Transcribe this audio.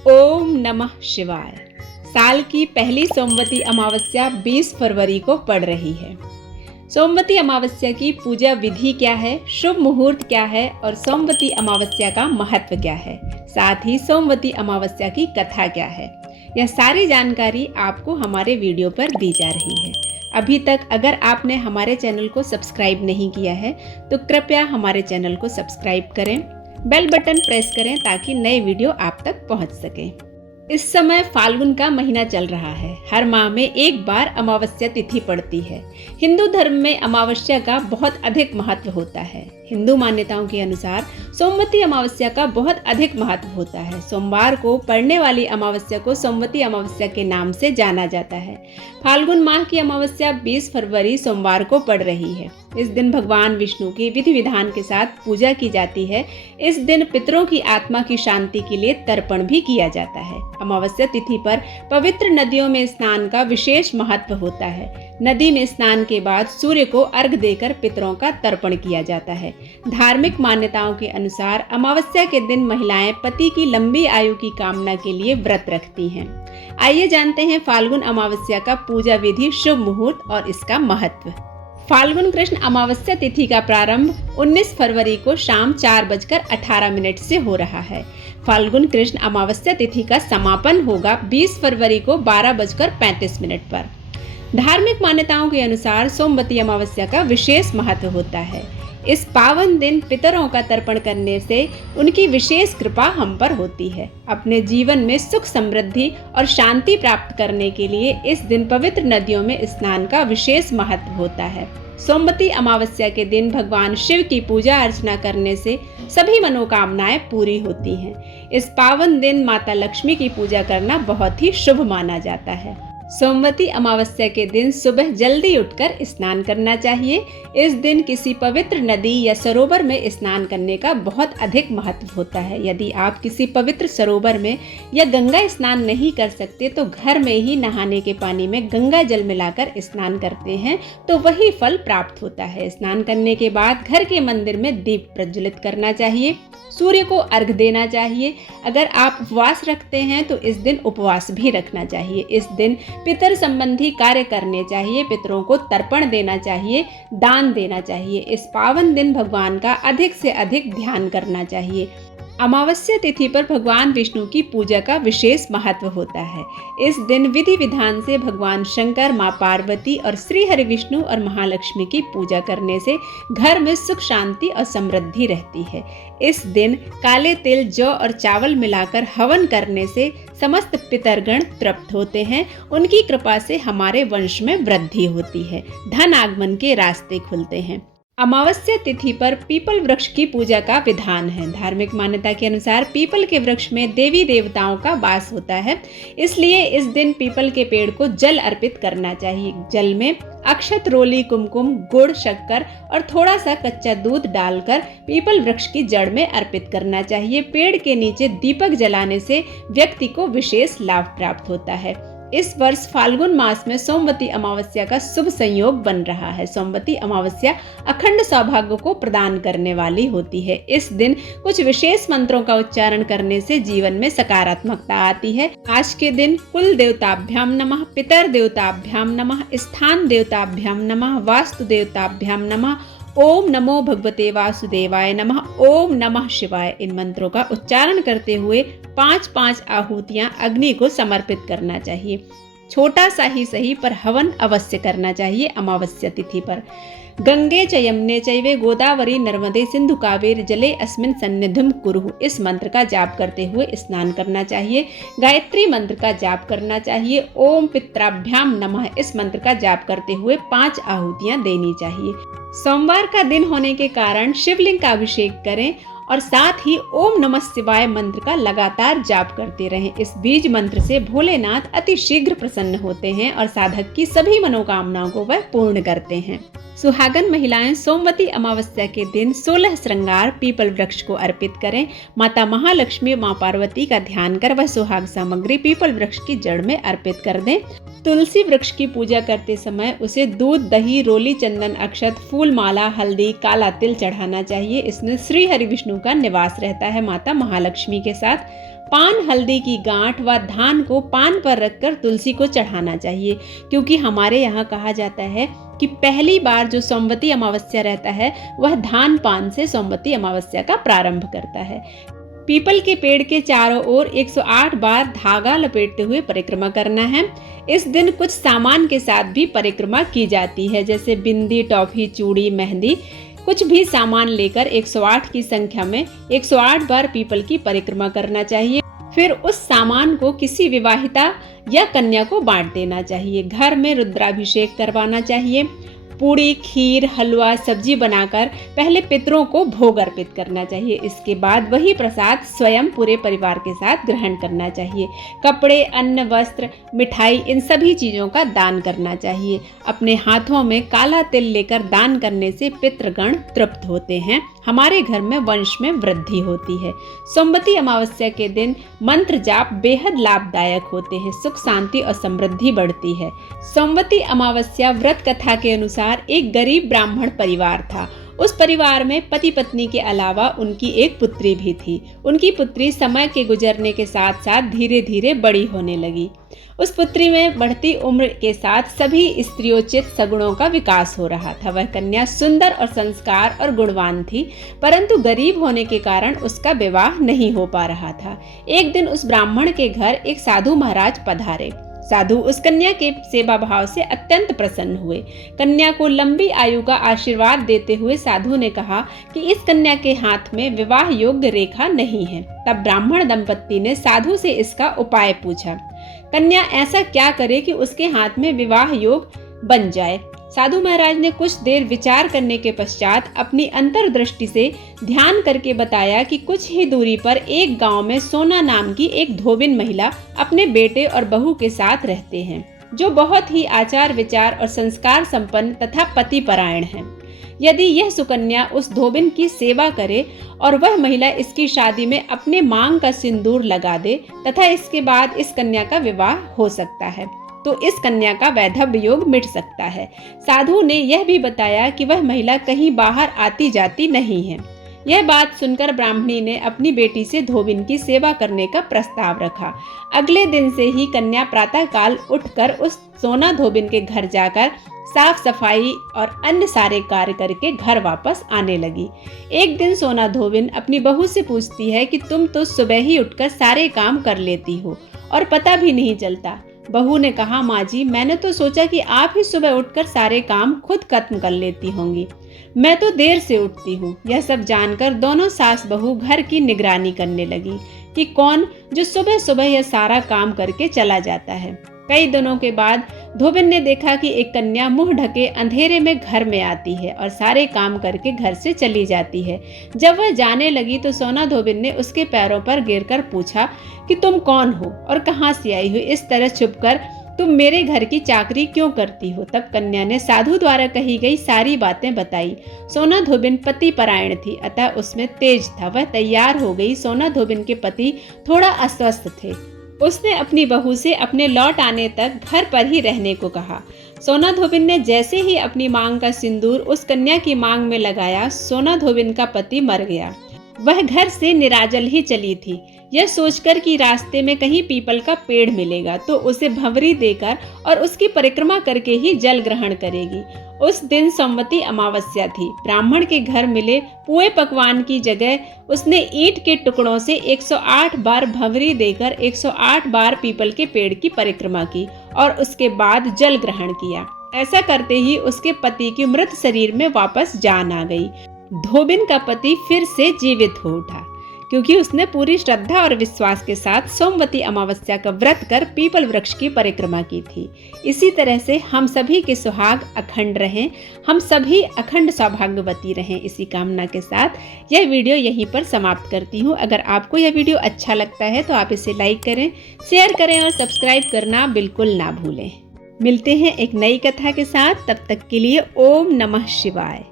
ओम नमः शिवाय। साल की पहली सोमवती अमावस्या 20 फरवरी को पड़ रही है। सोमवती अमावस्या की पूजा विधि क्या है, शुभ मुहूर्त क्या है और सोमवती अमावस्या का महत्व क्या है, साथ ही सोमवती अमावस्या की कथा क्या है, यह सारी जानकारी आपको हमारे वीडियो पर दी जा रही है। अभी तक अगर आपने हमारे चैनल को सब्सक्राइब नहीं किया है तो कृपया हमारे चैनल को सब्सक्राइब करें, बेल बटन प्रेस करें ताकि नए वीडियो आप तक पहुंच सके। इस समय फाल्गुन का महीना चल रहा है। हर माह में एक बार अमावस्या तिथि पड़ती है। हिंदू धर्म में अमावस्या का बहुत अधिक महत्व होता है। हिंदू मान्यताओं के अनुसार सोमवती अमावस्या का बहुत अधिक महत्व होता है। सोमवार को पड़ने वाली अमावस्या को सोमवती अमावस्या के नाम से जाना जाता है। फाल्गुन माह की अमावस्या 20 फरवरी सोमवार को पड़ रही है। इस दिन भगवान विष्णु की विधि विधान के साथ पूजा की जाती है। इस दिन पितरों की आत्मा की शांति के लिए तर्पण भी किया जाता है। अमावस्या तिथि पर पवित्र नदियों में स्नान का विशेष महत्व होता है। नदी में स्नान के बाद सूर्य को अर्घ देकर पितरों का तर्पण किया जाता है। धार्मिक मान्यताओं के अनुसार अमावस्या के दिन महिलाएं पति की लंबी आयु की कामना के लिए व्रत रखती हैं। आइए जानते हैं फाल्गुन अमावस्या का पूजा विधि, शुभ मुहूर्त और इसका महत्व। फाल्गुन कृष्ण अमावस्या तिथि का प्रारंभ 19 फरवरी को शाम 4:18 से हो रहा है। फाल्गुन कृष्ण अमावस्या तिथि का समापन होगा 20 फरवरी को 12:35 पर। धार्मिक मान्यताओं के अनुसार सोमवती अमावस्या का विशेष महत्व होता है। इस पावन दिन पितरों का तर्पण करने से उनकी विशेष कृपा हम पर होती है। अपने जीवन में सुख समृद्धि और शांति प्राप्त करने के लिए इस दिन पवित्र नदियों में स्नान का विशेष महत्व होता है। सोमवती अमावस्या के दिन भगवान शिव की पूजा अर्चना करने से सभी मनोकामनाएं पूरी होती हैं। इस पावन दिन माता लक्ष्मी की पूजा करना बहुत ही शुभ माना जाता है। सोमवती अमावस्या के दिन सुबह जल्दी उठकर स्नान करना चाहिए। इस दिन किसी पवित्र नदी या सरोवर में स्नान करने का बहुत अधिक महत्व होता है। यदि आप किसी पवित्र सरोवर में या गंगा स्नान नहीं कर सकते तो घर में ही नहाने के पानी में गंगा जल मिलाकर स्नान करते हैं तो वही फल प्राप्त होता है। स्नान करने के बाद घर के मंदिर में दीप प्रज्वलित करना चाहिए। सूर्य को अर्घ देना चाहिए। अगर आप उपवास रखते हैं तो इस दिन उपवास भी रखना चाहिए। इस दिन पितर संबंधी कार्य करने चाहिए। पितरों को तर्पण देना चाहिए, दान देना चाहिए। इस पावन दिन भगवान का अधिक से अधिक ध्यान करना चाहिए। अमावस्या तिथि पर भगवान विष्णु की पूजा का विशेष महत्व होता है। इस दिन विधि विधान से भगवान शंकर, माँ पार्वती और श्री हरि विष्णु और महालक्ष्मी की पूजा करने से घर में सुख शांति और समृद्धि रहती है। इस दिन काले तिल, जौ और चावल मिलाकर हवन करने से समस्त पितरगण तृप्त होते हैं। उनकी कृपा से हमारे वंश में वृद्धि होती है, धन आगमन के रास्ते खुलते हैं। अमावस्या तिथि पर पीपल वृक्ष की पूजा का विधान है। धार्मिक मान्यता के अनुसार पीपल के वृक्ष में देवी देवताओं का वास होता है, इसलिए इस दिन पीपल के पेड़ को जल अर्पित करना चाहिए। जल में अक्षत, रोली, कुमकुम, गुड़, शक्कर और थोड़ा सा कच्चा दूध डालकर पीपल वृक्ष की जड़ में अर्पित करना चाहिए। पेड़ के नीचे दीपक जलाने से व्यक्ति को विशेष लाभ प्राप्त होता है। इस वर्ष फाल्गुन मास में सोमवती अमावस्या का शुभ संयोग बन रहा है। सोमवती अमावस्या अखंड सौभाग्य को प्रदान करने वाली होती है। इस दिन कुछ विशेष मंत्रों का उच्चारण करने से जीवन में सकारात्मकता आती है। आज के दिन कुल देवताभ्याम नमः, पितर देवताभ्याम नमः, स्थान देवताभ्याम नमः, वास्तु देवताभ्याम नमः, ओम नमो भगवते वासुदेवाय नमः, ओम नमः शिवाय, इन मंत्रों का उच्चारण करते हुए 5-5 आहुतियां अग्नि को समर्पित करना चाहिए। छोटा सा ही सही पर हवन अवश्य करना चाहिए। अमावस्या तिथि पर गंगे च यमुने चैवे गोदावरी नर्मदे सिंधु कावेरी जले अस्मिन् सन्निधिं कुरु, इस मंत्र का जाप करते हुए स्नान करना चाहिए। गायत्री मंत्र का जाप करना चाहिए। ओम पित्राभ्याम नमः, इस मंत्र का जाप करते हुए 5 आहुतियां देनी चाहिए। सोमवार का दिन होने के कारण शिवलिंग का अभिषेक करें और साथ ही ओम नमः शिवाय मंत्र का लगातार जाप करते रहें। इस बीज मंत्र से भोलेनाथ अति शीघ्र प्रसन्न होते हैं और साधक की सभी मनोकामनाओं को वह पूर्ण करते हैं। सुहागन महिलाएं सोमवती अमावस्या के दिन 16 श्रृंगार पीपल वृक्ष को अर्पित करें। माता महालक्ष्मी, माँ पार्वती का ध्यान कर वह सुहाग सामग्री पीपल वृक्ष की जड़ में अर्पित कर दें। तुलसी वृक्ष की पूजा करते समय उसे दूध, दही, रोली, चंदन, अक्षत, फूल माला, हल्दी, काला तिल चढ़ाना चाहिए। इसमें श्री हरि विष्णु का निवास रहता है, माता महालक्ष्मी के साथ। पान हल्दी की गांठ व धान को पान पर रखकर तुलसी को चढ़ाना चाहिए, क्योंकि हमारे यहाँ कहा जाता है कि पहली बार जो सोमवती अमावस्या रहता है वह धान पान से सोमवती अमावस्या का प्रारंभ करता है। पीपल के पेड़ के चारों ओर 108 बार धागा लपेटते हुए परिक्रमा करना है। इस दिन कुछ सामान के साथ भी परिक्रमा की जाती है, जैसे बिंदी, टॉफी, चूड़ी, मेहंदी। कुछ भी सामान लेकर 108 की संख्या में 108 बार पीपल की परिक्रमा करना चाहिए। फिर उस सामान को किसी विवाहिता या कन्या को बांट देना चाहिए। घर में रुद्राभिषेक करवाना चाहिए। पूड़ी, खीर, हलवा, सब्जी बनाकर पहले पितरों को भोग अर्पित करना चाहिए। इसके बाद वही प्रसाद स्वयं पूरे परिवार के साथ ग्रहण करना चाहिए। कपड़े, अन्न, वस्त्र, मिठाई, इन सभी चीज़ों का दान करना चाहिए। अपने हाथों में काला तिल लेकर दान करने से पितृगण तृप्त होते हैं। हमारे घर में वंश में वृद्धि होती है। सोमवती अमावस्या के दिन मंत्र जाप बेहद लाभदायक होते हैं। सुख, शांति और समृद्धि बढ़ती है। सोमवती अमावस्या व्रत कथा के अनुसार एक गरीब ब्राह्मण परिवार था। उस परिवार में पति पत्नी के अलावा उनकी एक पुत्री भी थी। उनकी पुत्री समय के गुजरने के साथ साथ धीरे धीरे बड़ी होने लगी। उस पुत्री में बढ़ती उम्र के साथ सभी स्त्रियोचित सगुणों का विकास हो रहा था। वह कन्या सुंदर और संस्कार और गुणवान थी, परंतु गरीब होने के कारण उसका विवाह नहीं हो पा रहा था। एक दिन उस ब्राह्मण के घर एक साधु महाराज पधारे। साधु उस कन्या के सेवा भाव से अत्यंत प्रसन्न हुए। कन्या को लंबी आयु का आशीर्वाद देते हुए साधु ने कहा कि इस कन्या के हाथ में विवाह योग्य रेखा नहीं है। तब ब्राह्मण दंपत्ति ने साधु से इसका उपाय पूछा। कन्या ऐसा क्या करे कि उसके हाथ में विवाह योग बन जाए। साधु महाराज ने कुछ देर विचार करने के पश्चात अपनी अंतर्दृष्टि से ध्यान करके बताया कि कुछ ही दूरी पर एक गांव में सोना नाम की एक धोबिन महिला अपने बेटे और बहू के साथ रहते हैं, जो बहुत ही आचार विचार और संस्कार संपन्न तथा पतिपरायण हैं। यदि यह सुकन्या उस धोबिन की सेवा करे और वह महिला इसकी शादी में अपने मांग का सिंदूर लगा दे तथा इसके बाद इस कन्या का विवाह हो सकता है, तो इस कन्या का वैधव्य योग मिट सकता है। साधु ने यह भी बताया कि वह महिला कहीं बाहर आती जाती नहीं है। यह बात सुनकर ब्राह्मणी ने अपनी बेटी से धोबिन की सेवा करने का प्रस्ताव रखा। अगले दिन से ही कन्या प्रातःकाल उठकर उस सोना धोबिन के घर जाकर साफ सफाई और अन्य सारे कार्य करके घर वापस आने लगी। एक दिन सोना धोबिन अपनी बहू से पूछती है कि तुम तो सुबह ही उठकर सारे काम कर लेती हो और पता भी नहीं चलता। बहू ने कहा, माँ जी, मैंने तो सोचा कि आप ही सुबह उठकर सारे काम खुद खत्म कर लेती होंगी। मैं तो देर से उठती हूँ। यह सब जानकर दोनों सास बहू घर की निगरानी करने लगी कि कौन जो सुबह सुबह यह सारा काम करके चला जाता है। कई दिनों के बाद धोबिन ने देखा कि एक कन्या मुंह ढके अंधेरे में घर में आती है और सारे काम करके घर से चली जाती है। जब वह जाने लगी तो सोना धोबिन ने उसके पैरों पर गिरकर पूछा कि तुम कौन हो और कहाँ से आई हो? इस तरह छुपकर तुम मेरे घर की चाकरी क्यों करती हो? तब कन्या ने साधु द्वारा कही गई सारी बातें बताई। सोना धोबिन पति परायण थी, अतः उसमें तेज था। वह तैयार हो गई। सोना धोबिन के पति थोड़ा अस्वस्थ थे। उसने अपनी बहू से अपने लौट आने तक घर पर ही रहने को कहा। सोना धोबिन ने जैसे ही अपनी मांग का सिंदूर उस कन्या की मांग में लगाया, सोना धोबिन का पति मर गया। वह घर से निराजल ही चली थी, यह सोचकर कि रास्ते में कहीं पीपल का पेड़ मिलेगा तो उसे भंवरी देकर और उसकी परिक्रमा करके ही जल ग्रहण करेगी। उस दिन सोमवती अमावस्या थी। ब्राह्मण के घर मिले पुए पकवान की जगह उसने ईंट के टुकड़ों से 108 बार भंवरी देकर 108 बार पीपल के पेड़ की परिक्रमा की और उसके बाद जल ग्रहण किया। ऐसा करते ही उसके पति की मृत शरीर में वापस जान आ गई। धोबिन का पति फिर से जीवित हो उठा, क्योंकि उसने पूरी श्रद्धा और विश्वास के साथ सोमवती अमावस्या का व्रत कर पीपल वृक्ष की परिक्रमा की थी। इसी तरह से हम सभी के सुहाग अखंड रहें, हम सभी अखंड सौभाग्यवती रहें, इसी कामना के साथ यह वीडियो यहीं पर समाप्त करती हूँ। अगर आपको यह वीडियो अच्छा लगता है तो आप इसे लाइक करें, शेयर करें और सब्सक्राइब करना बिल्कुल ना भूलें। मिलते हैं एक नई कथा के साथ, तब तक के लिए ओम नमः शिवाय।